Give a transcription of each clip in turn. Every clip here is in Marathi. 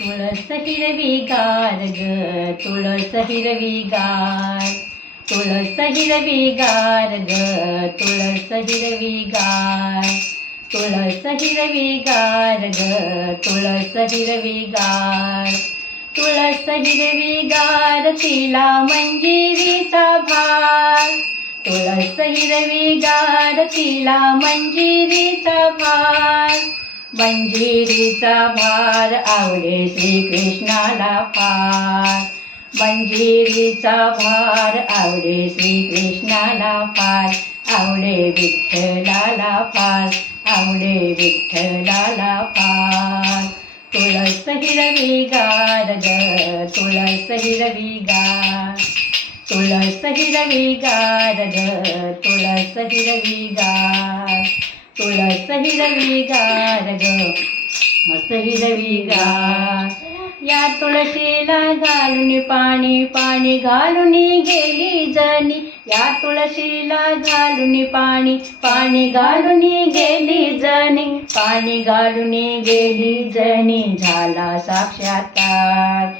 तुळस हिरवीगार ग तुळस हिरवीगार, तुळस हिरवीगार ग तुळस हिरवीगार, तुळस हिरवीगार ग तुळस हिरवीगार, तुळस हिरवीगार तिला मंजिरीचा भार, तुळस हिरवीगार तिला मंजिरीचा भार, मंजिरीचा भार आवडे श्रीकृष्णाला फार, मंजिरीचा भार आवडे श्रीकृष्णाला फार, आवडे विठ्ठलाला फार, आवडे विठ्ठलाला फार. तुळस हिरवीगार ग तुळस हिरवीगार, तुळस हिरवीगार ग तुळस हिरवीगार, तुळस हिरवीगार ग मस्त हिरवीगार. या तुळशीला घालून पाणी, पाणी घालून गेली जणी, या तुळशीला घालून पाणी, पाणी घालून गेली जणी, पाणी घालून गेली जणी झाला साक्षात्कार,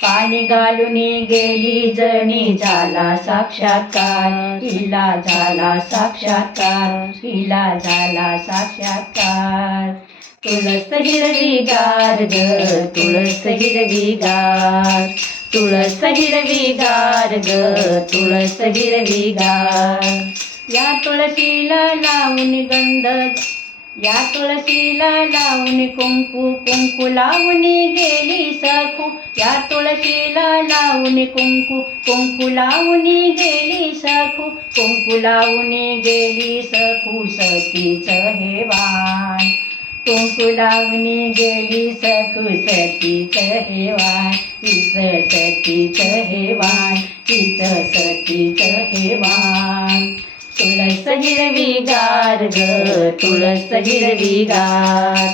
पाणी घालून गेली जणी झाला साक्षात्कार, हिला झाला साक्षात्कार, हिला झाला साक्षात्कार. तुळस हिरवीगार ग तुळस हिरवीगार, तुळस हिरवीगार ग तुळस हिरवीगार. या तुळशीला लावून गंध, या तुळशीला लावून कुंकू, कुंकू लावून गेली सखू, या तुळशीला लावून कुंकू, कुंकू लावून गेली सखू, कुंकू लावून गेली सखू सतीचं हे वाण, कुंकू लावून गेली सखू सतीचं हे वाण, हिचं सतीचं हे वाण, हिचं सतीचं हे वाण. तुळस हिरवीगार ग तुळस हिरवीगार,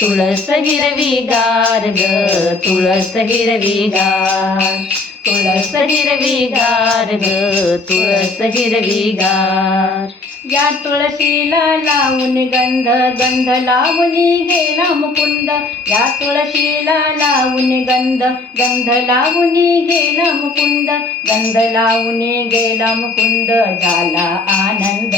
तुळस हिरवीगार ग तुळस हिरवीगार, तुळस हिरवीगार ग तुळस हिरवीगार. या तुळशीला लावून गंध, गंध लावून गेला मुकुंद, या तुळशीला लावून गंध, गंध लावून गेला मुकुंद, गंध लावून गेला मुकुंद झाला आनंद,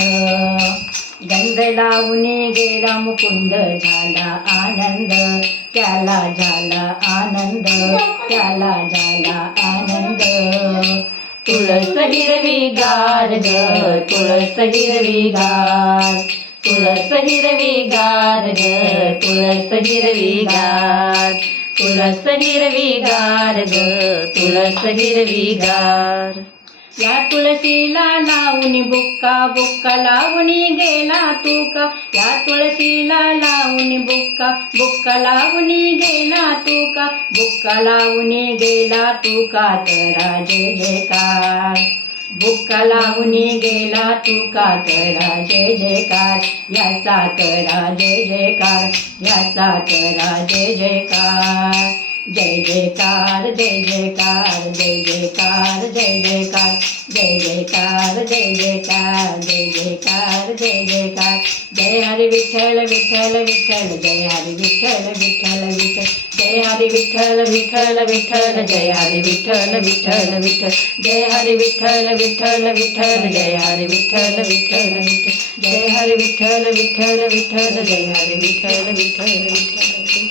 गंध लावून गेला मुकुंद झाला आनंद, त्याला झाला आनंद, त्याला झाला आनंद. तुळस हिरवीगार ग तुळस हिरवीगार, तुळस हिरवीगार ग तुळस हिरवीगार, तुळस हिरवीगार ग तुळस हिरवीगार. या तुळशीला लावून बुक्का, बुक्का लावून गेला तुका, या तुळशीला लावून बुक्का, बुक्का लावून गेला तुका, बुक्का लावून गेला तुका करा जय जयकार, बुक्का लावून गेला तुका करा जय जयकार, याचा करा जय जयकार, याचा करा जय जयकार. जय जयकार जय जयकार जय जयकार जय जयकार, जय जयकार जय जयकार जय जयकार जय जयकार. जय हरी विठ्ठल विठ्ठल विठ्ठल, जय हरी विठ्ठल विठ्ठल विठ्ठल, जय हरी विठ्ठल विठ्ठल विठ्ठल, जय हरी विठ्ठल विठ्ठल विठ्ठल, जय हरी विठ्ठल विठ्ठल विठ्ठल, जय हरी विठ्ठल विठ्ठल विठ्ठल, जय हरी विठ्ठल विठ्ठल विठ्ठल, जय हरी विठ्ठल विठ्ठल विठ्ठल.